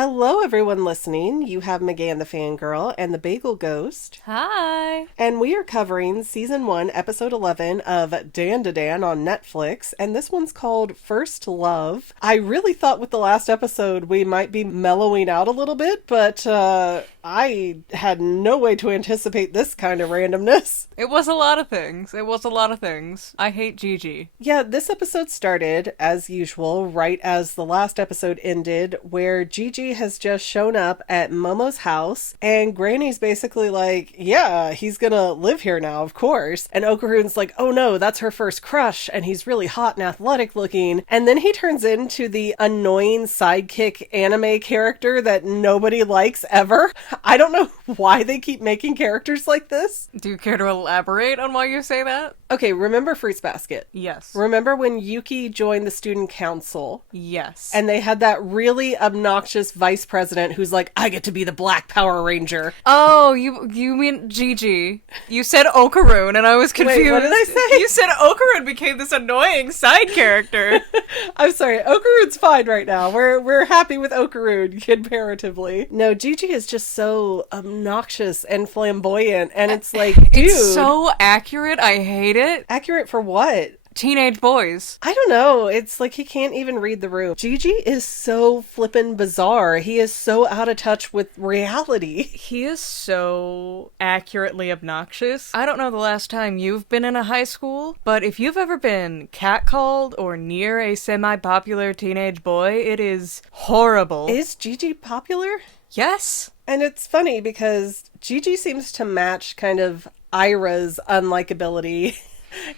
Hello, everyone listening. You have McGann the Fangirl and the Bagel Ghost. Hi. And we are covering Season 1, Episode 11 of DanDaDan on Netflix. And this one's called First Love. I really thought with the last episode we might be mellowing out a little bit, but I had no way to anticipate this kind of randomness. It was a lot of things. I hate Gigi. Yeah, this episode started, as usual, right as the last episode ended, where Gigi has just shown up at Momo's house, and Granny's basically like, yeah, he's gonna live here now, of course. And Ocaroon's like, oh no, that's her first crush, and he's really hot and athletic looking. And then he turns into the annoying sidekick anime character that nobody likes ever. I don't know why they keep making characters like this. Do you care to elaborate on why you say that? Okay, remember Fruits Basket? Yes. Remember when Yuki joined the student council? Yes. And they had that really obnoxious vice president who's like, I get to be the Black Power Ranger. Oh, you mean Gigi. You said Ocaroon, and I was confused. Wait, what did I say? You said Ocaroon became this annoying side character. I'm sorry, Ocaroon's fine right now. We're happy with Ocaroon comparatively. No, Gigi is just so obnoxious and flamboyant, and it's like, dude. It's so accurate, I hate it. Accurate for what? Teenage boys. I don't know. It's like he can't even read the room. Gigi is so flippin' bizarre. He is so out of touch with reality. He is so accurately obnoxious. I don't know the last time you've been in a high school, but if you've ever been catcalled or near a semi-popular teenage boy, it is horrible. Is Gigi popular? Yes. And it's funny because Gigi seems to match kind of Ira's unlikability.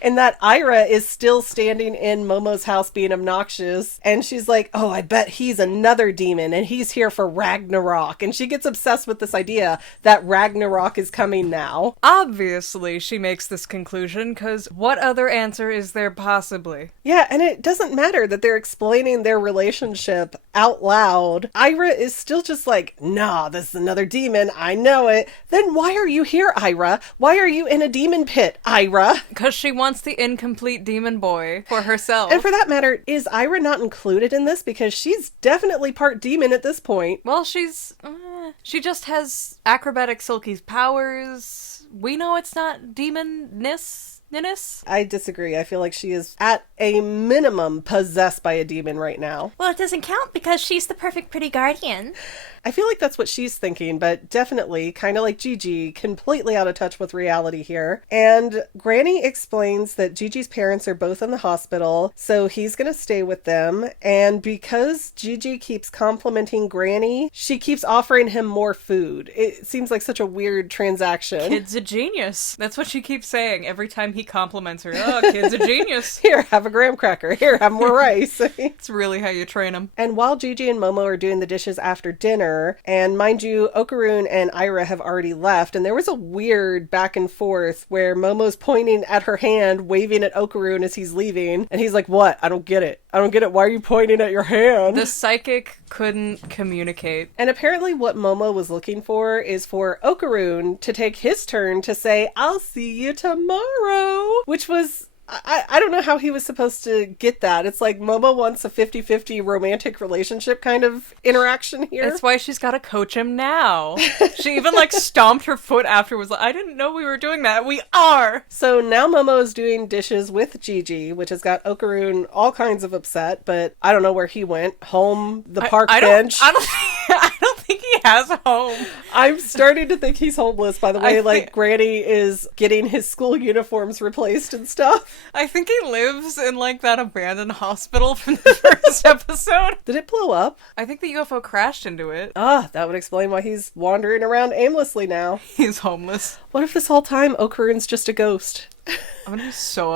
And that Ira is still standing in Momo's house being obnoxious. And she's like, oh, I bet he's another demon and he's here for Ragnarok. And she gets obsessed with this idea that Ragnarok is coming now. Obviously, she makes this conclusion because what other answer is there possibly? Yeah, and it doesn't matter that they're explaining their relationship out loud. Ira is still just like, nah, this is another demon. I know it. Then why are you here, Ira? Why are you in a demon pit, Ira? Because she wants the incomplete demon boy for herself. And for that matter, is Ira not included in this? Because she's definitely part demon at this point. Well, she just has acrobatic Silky's powers. We know it's not demon-ness. I disagree. I feel like she is at a minimum possessed by a demon right now. Well, it doesn't count because she's the perfect pretty guardian. I feel like that's what she's thinking, but definitely, kind of like Gigi, completely out of touch with reality here. And Granny explains that Gigi's parents are both in the hospital, so he's going to stay with them. And because Gigi keeps complimenting Granny, she keeps offering him more food. It seems like such a weird transaction. Kid's a genius. That's what she keeps saying every time he compliments her. Oh, kid's a genius. Here, have a graham cracker. Here, have more rice. It's really how you train him. And while Gigi and Momo are doing the dishes after dinner, and mind you, Ocaroon and Ira have already left, and there was a weird back and forth where Momo's pointing at her hand, waving at Ocaroon as he's leaving, and he's like, what? I don't get it. Why are you pointing at your hand? The psychic couldn't communicate. And apparently what Momo was looking for is for Ocaroon to take his turn to say, I'll see you tomorrow, which was... I don't know how he was supposed to get that. It's like Momo wants a 50-50 romantic relationship kind of interaction here. That's why she's got to coach him now. She even stomped her foot afterwards. I didn't know we were doing that. We are! So now Momo is doing dishes with Gigi, which has got Ocaroon all kinds of upset, but I don't know where he went. Home, the park bench. I don't think he has a home. I'm starting to think he's homeless, by the way. Granny is getting his school uniforms replaced and stuff. I think he lives in that abandoned hospital from the first episode. Did it blow up? I think the UFO crashed into it. Ah, that would explain why he's wandering around aimlessly now. He's homeless. What if this whole time Ocaroon's just a ghost? I'm gonna be so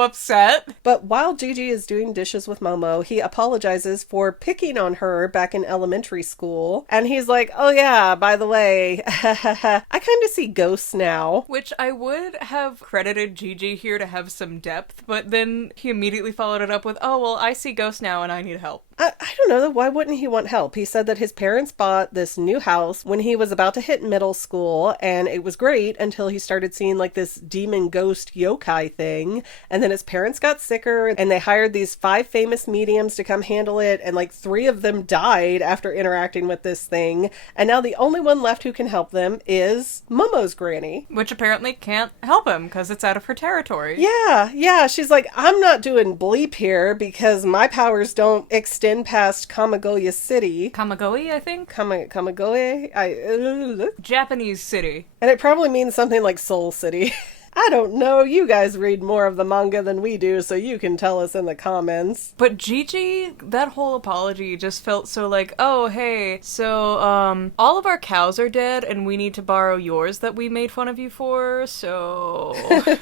upset. But while Gigi is doing dishes with Momo, he apologizes for picking on her back in elementary school. And he's like, oh yeah, by the way, I kind of see ghosts now. Which I would have credited Gigi here to have some depth, but then he immediately followed it up with, oh well, I see ghosts now and I need help. I don't know. Why wouldn't he want help? He said that his parents bought this new house when he was about to hit middle school, and it was great until he started seeing this demon ghost yokai thing. And then his parents got sicker and they hired these 5 famous mediums to come handle it. And like 3 of them died after interacting with this thing. And now the only one left who can help them is Momo's granny. Which apparently can't help him because it's out of her territory. Yeah. She's like, I'm not doing bleep here because my powers don't extend past Kamigoya City. Kamigoye, I think? Kamigoye? Japanese city. And it probably means something like Soul City. I don't know. You guys read more of the manga than we do, so you can tell us in the comments. But Gigi, that whole apology just felt so like, oh, hey, so, all of our cows are dead and we need to borrow yours that we made fun of you for, so...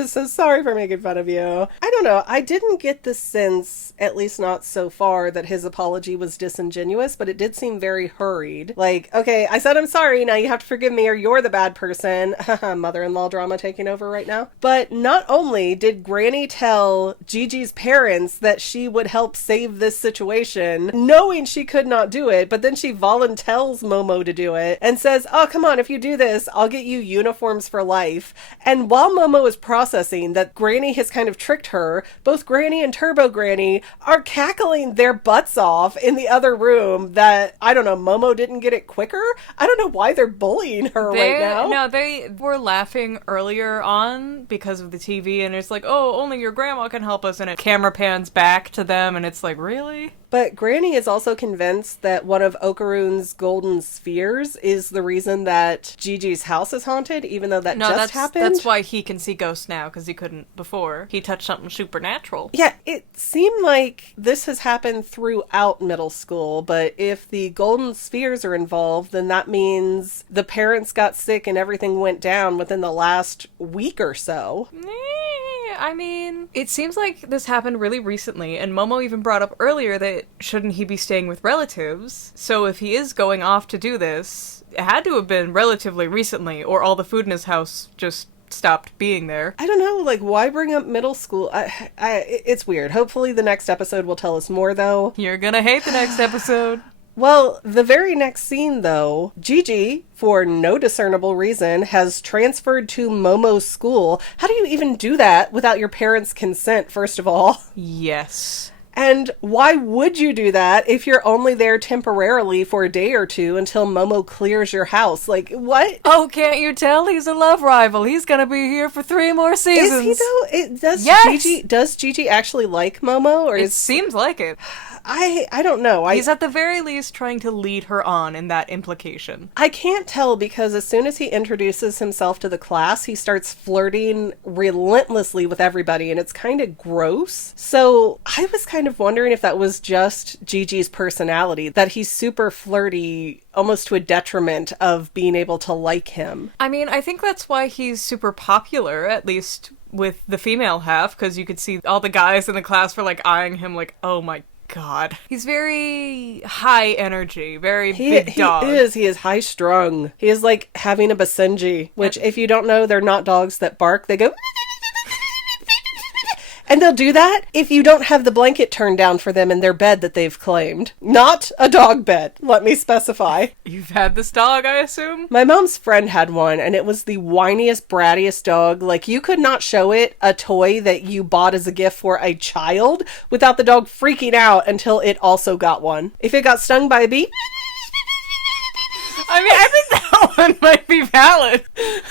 So sorry for making fun of you. I don't know. I didn't get the sense, at least not so far, that his apology was disingenuous, but it did seem very hurried. Like, okay, I said I'm sorry, now you have to forgive me or you're the bad person. Mother-in-law drama taking over right now. But not only did Granny tell Gigi's parents that she would help save this situation, knowing she could not do it, but then she volunteers Momo to do it and says, oh, come on, if you do this, I'll get you uniforms for life. And while Momo is processing that Granny has kind of tricked her, both Granny and Turbo Granny are cackling their butts off in the other room that, I don't know, Momo didn't get it quicker? I don't know why they're bullying her right now. No, they were laughing earlier on because of the TV, and it's like, oh, only your grandma can help us, and it camera pans back to them, and it's like, really? But Granny is also convinced that one of Ocaroon's golden spheres is the reason that Gigi's house is haunted, even though that just happened. That's why he can see ghosts now, because he couldn't before. He touched something supernatural. Yeah, it seemed like this has happened throughout middle school, but if the golden spheres are involved, then that means the parents got sick and everything went down within the last week or so. I mean, it seems like this happened really recently, and Momo even brought up earlier that shouldn't he be staying with relatives? So if he is going off to do this, it had to have been relatively recently, or all the food in his house just stopped being there. I don't know, like, why bring up middle school? It's weird. Hopefully the next episode will tell us more, though. You're gonna hate the next episode. Well, the very next scene, though, Gigi, for no discernible reason, has transferred to Momos School. How do you even do that without your parents' consent, first of all? Yes. And why would you do that if you're only there temporarily for a day or two until Momo clears your house? Like, what? Oh, can't you tell? He's a love rival. He's gonna be here for 3 more seasons. Is he, though? Yes! Does Gigi actually like Momo? Or it seems like it. I don't know. He's at the very least trying to lead her on in that implication. I can't tell because as soon as he introduces himself to the class, he starts flirting relentlessly with everybody, and it's kind of gross. So I was kind of wondering if that was just Gigi's personality, that he's super flirty, almost to a detriment of being able to like him. I mean, I think that's why he's super popular, at least with the female half, because you could see all the guys in the class were like eyeing him like, oh my God. He's very high energy, very big dog. He is high strung. He is like having a Basenji, which if you don't know, they're not dogs that bark. They go... And they'll do that if you don't have the blanket turned down for them in their bed that they've claimed. Not a dog bed, let me specify. You've had this dog, I assume? My mom's friend had one, and it was the whiniest, brattiest dog. Like, you could not show it a toy that you bought as a gift for a child without the dog freaking out until it also got one. If it got stung by a bee... I mean, I think that one might be valid.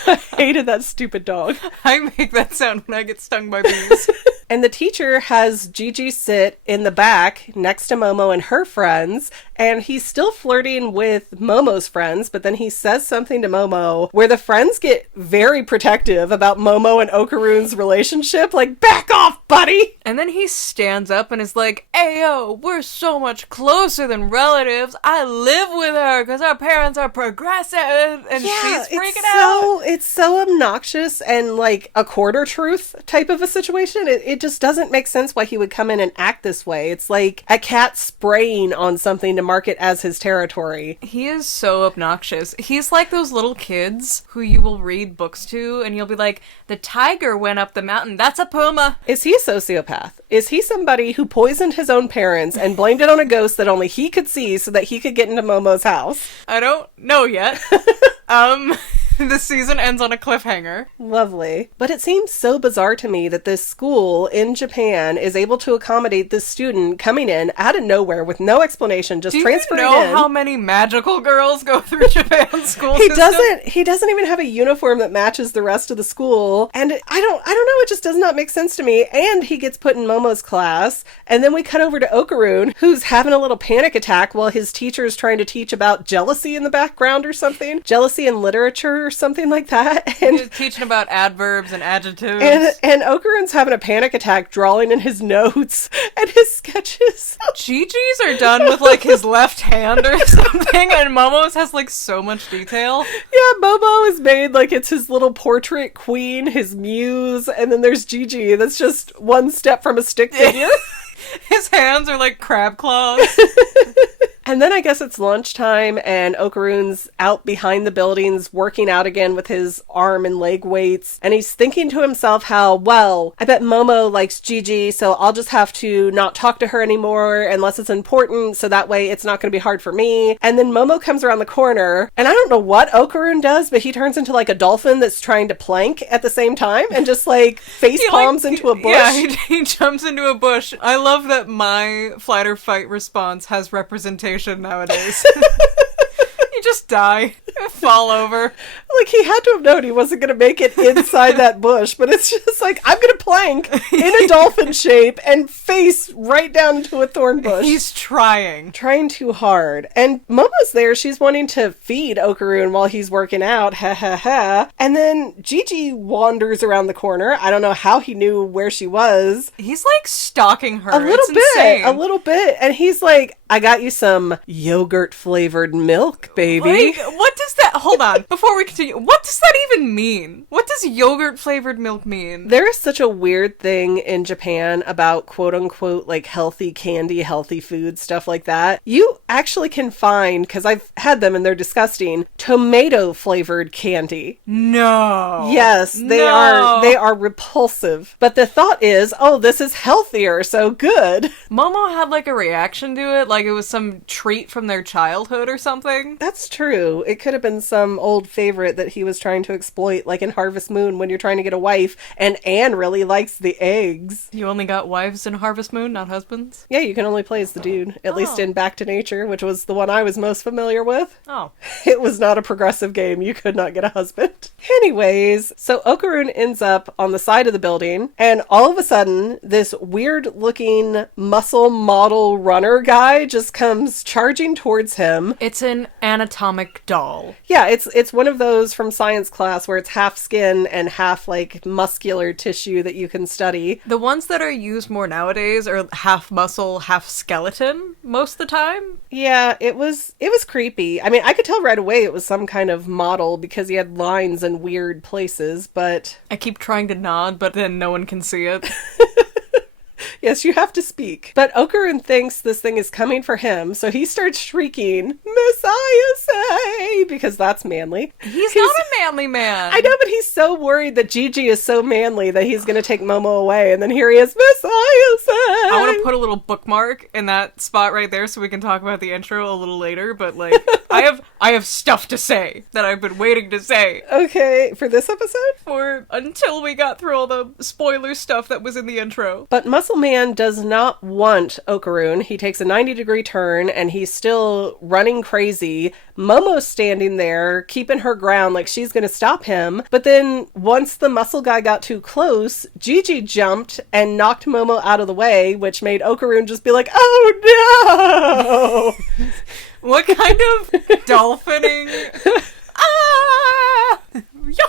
I hated that stupid dog. I make that sound when I get stung by bees. And the teacher has Gigi sit in the back next to Momo and her friends, and he's still flirting with Momo's friends, but then he says something to Momo where the friends get very protective about Momo and Ocaroon's relationship, like, back off, buddy! And then he stands up and is like, Ayo, we're so much closer than relatives. I live with her because our parents are progressive, and she's freaking out. It's so obnoxious and like a quarter truth type of a situation. It just doesn't make sense why he would come in and act this way. It's like a cat spraying on something to mark it as his territory. He is so obnoxious. He's like those little kids who you will read books to and you'll be like, the tiger went up the mountain. That's a puma. Is he a sociopath? Is he somebody who poisoned his own parents and blamed it on a ghost that only he could see so that he could get into Momo's house? I don't know yet. The season ends on a cliffhanger. Lovely. But it seems so bizarre to me that this school in Japan is able to accommodate this student coming in out of nowhere with no explanation, just transferring in. Do you know how many magical girls go through Japan's school He system? He doesn't even have a uniform that matches the rest of the school. And I don't know, it just does not make sense to me. And he gets put in Momo's class. And then we cut over to Ocaroon, who's having a little panic attack while his teacher's trying to teach about jealousy in the background or something. Jealousy in literature or something like that. And He's teaching about adverbs and adjectives. And Ocaroon's having a panic attack drawing in his notes and his sketches. Gigi's are done with, like, his left hand or something, and Momo's has, like, so much detail. Yeah, Momo is made like it's his little portrait queen, his muse, and then there's Gigi. That's just one step from a stick figure. His hands are like crab claws. And then I guess it's lunchtime and Ocaroon's out behind the buildings working out again with his arm and leg weights. And he's thinking to himself how, well, I bet Momo likes Gigi, so I'll just have to not talk to her anymore unless it's important, so that way it's not going to be hard for me. And then Momo comes around the corner, and I don't know what Ocaroon does, but he turns into like a dolphin that's trying to plank at the same time and just like face palms into a bush. Yeah, he jumps into a bush. I love that my flight or fight response has representation nowadays. You just die. Fall over. Like, he had to have known he wasn't going to make it inside that bush, but it's just like, I'm going to plank in a dolphin shape and face right down into a thorn bush. He's trying. Trying too hard. And Momo's there. She's wanting to feed Ocaroon while he's working out. Ha ha ha. And then Gigi wanders around the corner. I don't know how he knew where she was. He's like stalking her. A little bit. Insane. A little bit. And he's like, I got you some yogurt flavored milk, baby. Like, what does that... Hold on. Before we continue, what does that even mean? What does yogurt flavored milk mean? There is such a weird thing in Japan about quote unquote like healthy candy, healthy food, stuff like that. You actually can find, because I've had them and they're disgusting, tomato flavored candy. No. Yes, they are repulsive. But the thought is, oh, this is healthier, so good. Momo had like a reaction to it, like it was some treat from their childhood or something. That's true. It could have been some old favorite that he was trying to exploit, like in Harvest Moon when you're trying to get a wife, and Anne really likes the eggs. You only got wives in Harvest Moon, not husbands? Yeah, you can only play as the dude, at least in Back to Nature, which was the one I was most familiar with. Oh. It was not a progressive game. You could not get a husband. Anyways, so Ocaroon ends up on the side of the building, and all of a sudden, this weird-looking muscle model runner guy just comes charging towards him. It's an anatomic doll. Yeah, it's one of those from science class where it's half skin and half, like, muscular tissue that you can study. The ones that are used more nowadays are half muscle, half skeleton most of the time. Yeah, it was creepy. I mean, I could tell right away it was some kind of model because he had lines in weird places, but... I keep trying to nod, but then no one can see it. Yes, you have to speak. But Ocaroon thinks this thing is coming for him, so he starts shrieking, Messiah-say! Because that's manly. He's not a manly man. I know, but he's so worried that Gigi is so manly that he's going to take Momo away, and then here he is, Messiah-say! I want to put a little bookmark in that spot right there so we can talk about the intro a little later, but, like, I have stuff to say that I've been waiting to say. Okay, for this episode? For until we got through all the spoiler stuff that was in the intro. But Muscle Man does not want Ocaroon. He takes a 90-degree turn, and he's still running crazy. Momo's standing there, keeping her ground like she's going to stop him. But then, once the muscle guy got too close, Gigi jumped and knocked Momo out of the way, which made Ocaroon just be like, oh no! What kind of dolphining? Ah!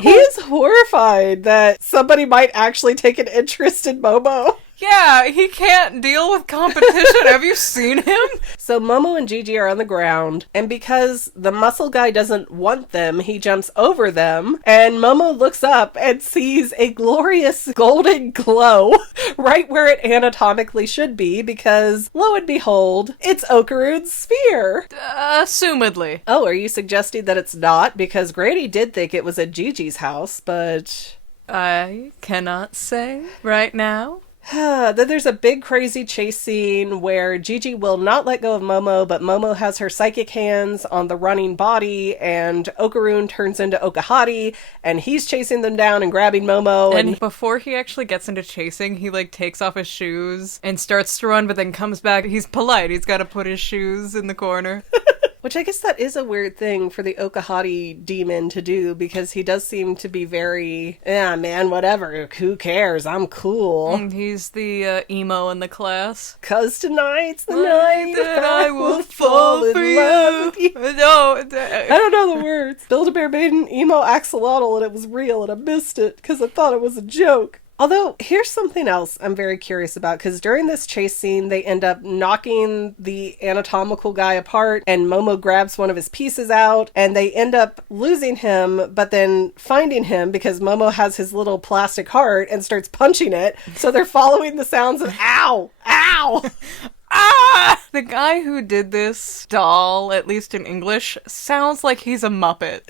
He is horrified that somebody might actually take an interest in Momo. Yeah, he can't deal with competition. Have you seen him? So Momo and Gigi are on the ground, and because the muscle guy doesn't want them, he jumps over them, and Momo looks up and sees a glorious golden glow right where it anatomically should be, because, lo and behold, it's Ocaroon's sphere. Assumedly. Oh, are you suggesting that it's not? Because Granny did think it was at Gigi's house, but... I cannot say right now. Then there's a big crazy chase scene where Gigi will not let go of Momo, but Momo has her psychic hands on the running body, and Ocaroon turns into Uhhhh, and he's chasing them down and grabbing Momo. And before he actually gets into chasing, he like takes off his shoes and starts to run, but then comes back. He's polite. He's got to put his shoes in the corner. Which I guess that is a weird thing for the Uhhhh demon to do, because he does seem to be very, yeah, man, whatever, who cares, I'm cool. He's the emo in the class. 'Cause tonight's the night that I will fall for love with you. No, I don't know the words. Build-A-Bear made an emo axolotl and it was real and I missed it because I thought it was a joke. Although, here's something else I'm very curious about, because during this chase scene, they end up knocking the anatomical guy apart, and Momo grabs one of his pieces out, and they end up losing him, but then finding him because Momo has his little plastic heart and starts punching it, so they're following the sounds of ow, ow! Ah! The guy who did this doll, at least in English, sounds like he's a Muppet.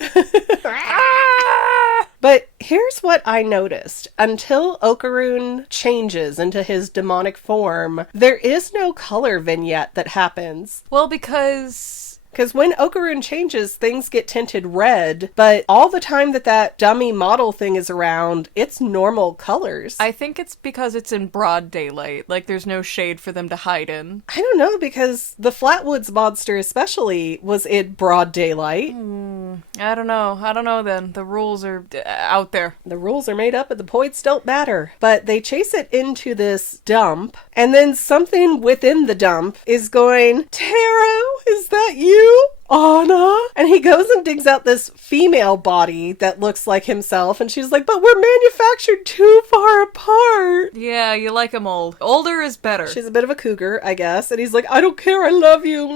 But here's what I noticed. Until Ocaroon changes into his demonic form, there is no color vignette that happens. Well, because when Ocaroon changes, things get tinted red, but all the time that dummy model thing is around, it's normal colors. I think it's because it's in broad daylight. Like, there's no shade for them to hide in. I don't know, because the Flatwoods monster especially was in broad daylight. I don't know then. The rules are out there. The rules are made up and the points don't matter. But they chase it into this dump, and then something within the dump is going, Taro, is that you? Anna? And he goes and digs out this female body that looks like himself, and she's like, but we're manufactured too far apart. Yeah, you like him old. Older is better. She's a bit of a cougar, I guess. And he's like, I don't care, I love you.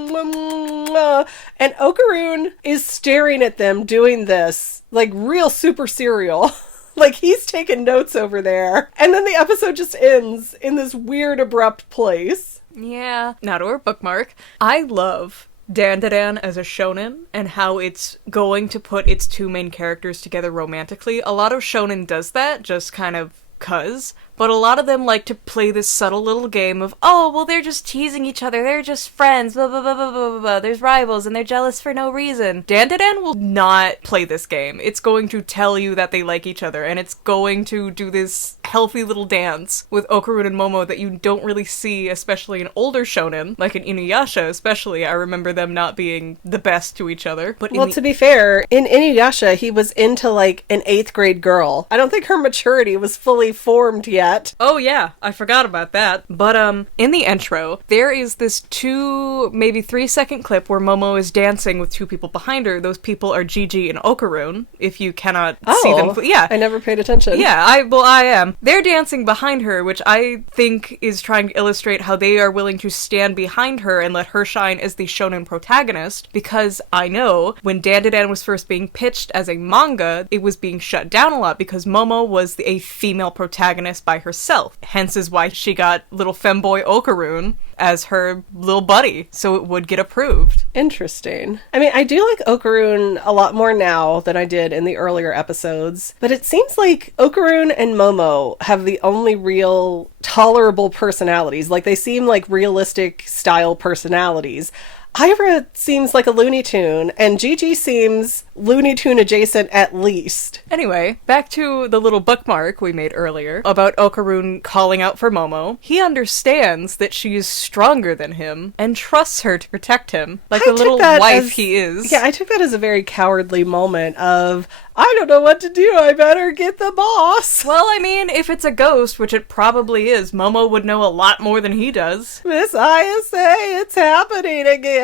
And Ocaroon is staring at them doing this, like real super serial. Like he's taking notes over there. And then the episode just ends in this weird, abrupt place. Yeah. Now to our bookmark. I love DanDaDan as a shonen and how it's going to put its two main characters together romantically. A lot of shonen does that, just kind of 'cause. But a lot of them like to play this subtle little game of, oh, well, they're just teasing each other, they're just friends, blah, blah, blah, blah, blah, blah, blah. There's rivals, and they're jealous for no reason. DanDaDan will not play this game. It's going to tell you that they like each other, and it's going to do this healthy little dance with Ocaroon and Momo that you don't really see, especially in older shonen, like in Inuyasha especially. I remember them not being the best to each other. But well, to be fair, in Inuyasha, he was into, like, an 8th grade girl. I don't think her maturity was fully formed yet. Oh yeah, I forgot about that. But in the intro, there is this 2, maybe 3-second clip where Momo is dancing with 2 people behind her. Those people are Gigi and Ocaroon, if you cannot see them. Yeah. I never paid attention. Yeah, I am. They're dancing behind her, which I think is trying to illustrate how they are willing to stand behind her and let her shine as the shonen protagonist, because I know when DanDaDan was first being pitched as a manga, it was being shut down a lot because Momo was a female protagonist by herself. Hence is why she got little femboy Ocaroon as her little buddy, so it would get approved. Interesting. I mean, I do like Ocaroon a lot more now than I did in the earlier episodes, but it seems like Ocaroon and Momo have the only real tolerable personalities. Like, they seem like realistic style personalities. Ira seems like a Looney Tune, and Gigi seems Looney Tune adjacent at least. Anyway, back to the little bookmark we made earlier about Ocaroon calling out for Momo. He understands that she is stronger than him and trusts her to protect him, like the little wife he is. Yeah, I took that as a very cowardly moment of, I don't know what to do, I better get the boss. Well, I mean, if it's a ghost, which it probably is, Momo would know a lot more than he does. Miss ISA, it's happening again.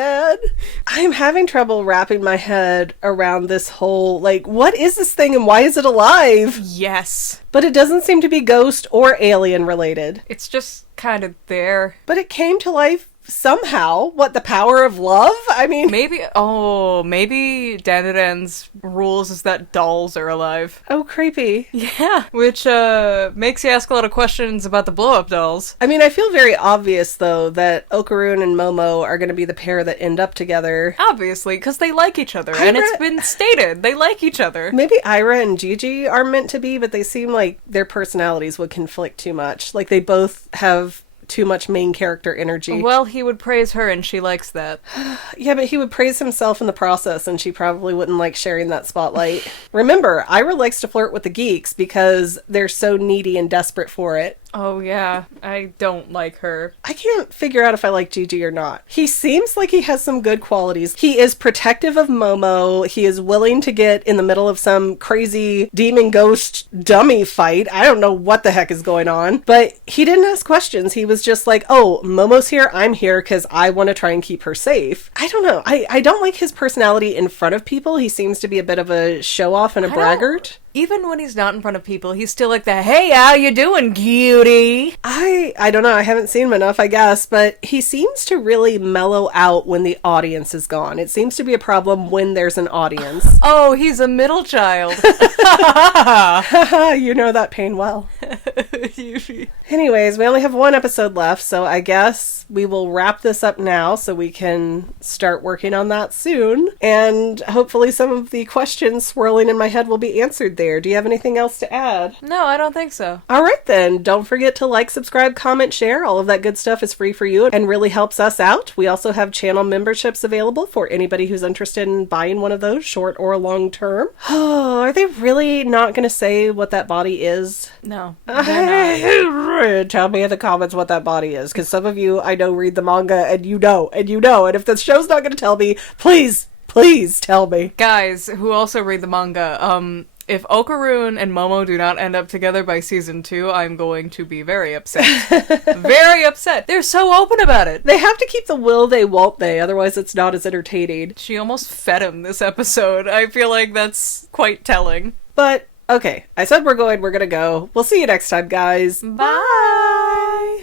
I'm having trouble wrapping my head around this whole, like, what is this thing and why is it alive? Yes. But it doesn't seem to be ghost or alien related. It's just kind of there. But it came to life somehow. What, the power of love? I mean... Maybe DanDaDan's rules is that dolls are alive. Oh, creepy. Yeah, which makes you ask a lot of questions about the blow-up dolls. I mean, I feel very obvious, though, that Ocaroon and Momo are going to be the pair that end up together. Obviously, because they like each other, and it's been stated they like each other. Maybe Ira and Gigi are meant to be, but they seem like like their personalities would conflict too much. Like they both have too much main character energy. Well, he would praise her and she likes that. Yeah, but he would praise himself in the process and she probably wouldn't like sharing that spotlight. Remember, Ira likes to flirt with the geeks because they're so needy and desperate for it. Oh yeah, I don't like her. I can't figure out if I like Gigi or not. He seems like he has some good qualities. He is protective of Momo. He is willing to get in the middle of some crazy demon ghost dummy fight. I don't know what the heck is going on. But he didn't ask questions. He was just like, oh, Momo's here. I'm here because I want to try and keep her safe. I don't know. I don't like his personality in front of people. He seems to be a bit of a show-off and a braggart. Even when he's not in front of people, he's still like the, hey, how you doing, cutie? I don't know. I haven't seen him enough, I guess, but he seems to really mellow out when the audience is gone. It seems to be a problem when there's an audience. Oh, he's a middle child. You know that pain well. Anyways, we only have one episode left, so I guess we will wrap this up now so we can start working on that soon. And hopefully some of the questions swirling in my head will be answered there. Do you have anything else to add? No, I don't think so. All right then. Don't forget to like, subscribe, comment, share. All of that good stuff is free for you and really helps us out. We also have channel memberships available for anybody who's interested in buying one of those, short or long term. Oh, are they really not going to say what that body is? No, they're not. Tell me in the comments what that body is, because some of you I know read the manga and you know, and if the show's not going to tell me, please tell me. Guys who also read the manga, if Ocaroon and Momo do not end up together by season 2, I'm going to be very upset. Very upset. They're so open about it. They have to keep the will they, won't they, otherwise it's not as entertaining. She almost fed him this episode. I feel like that's quite telling. But okay, I said we're gonna go. We'll see you next time, guys. Bye!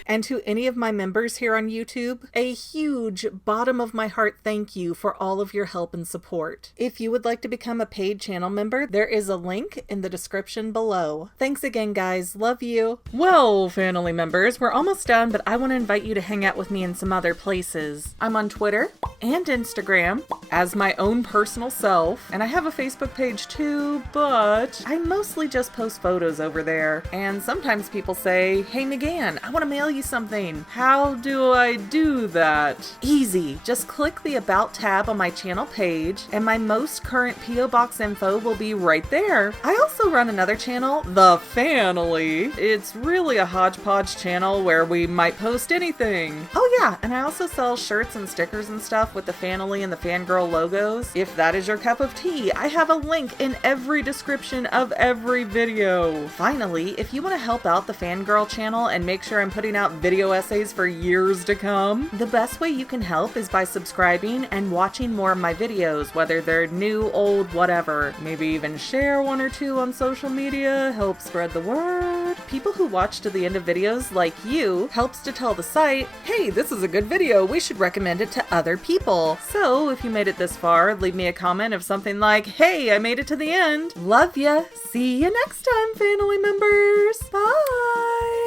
And to any of my members here on YouTube, a huge bottom of my heart thank you for all of your help and support. If you would like to become a paid channel member, there is a link in the description below. Thanks again, guys. Love you. Well, family members, we're almost done, but I want to invite you to hang out with me in some other places. I'm on Twitter and Instagram as my own personal self, and I have a Facebook page too, but I mostly just post photos over there. And sometimes people say, hey McGann, I want to mail you something. How do I do that? Easy. Just click the About tab on my channel page, and my most current P.O. Box info will be right there. I also run another channel, The Family. It's really a hodgepodge channel where we might post anything. Oh yeah, and I also sell shirts and stickers and stuff with the Family and the Fangirl logos. If that is your cup of tea, I have a link in every description of every video. Finally, if you want to help out the Fangirl channel and make sure I'm putting out video essays for years to come, the best way you can help is by subscribing and watching more of my videos, whether they're new, old, whatever. Maybe even share one or two on social media, help spread the word. People who watch to the end of videos like you helps to tell the site, hey, this is a good video, we should recommend it to other people. So if you made it this far, leave me a comment of something like, hey, I made it to the end. Love ya. See you next time, family members. Bye.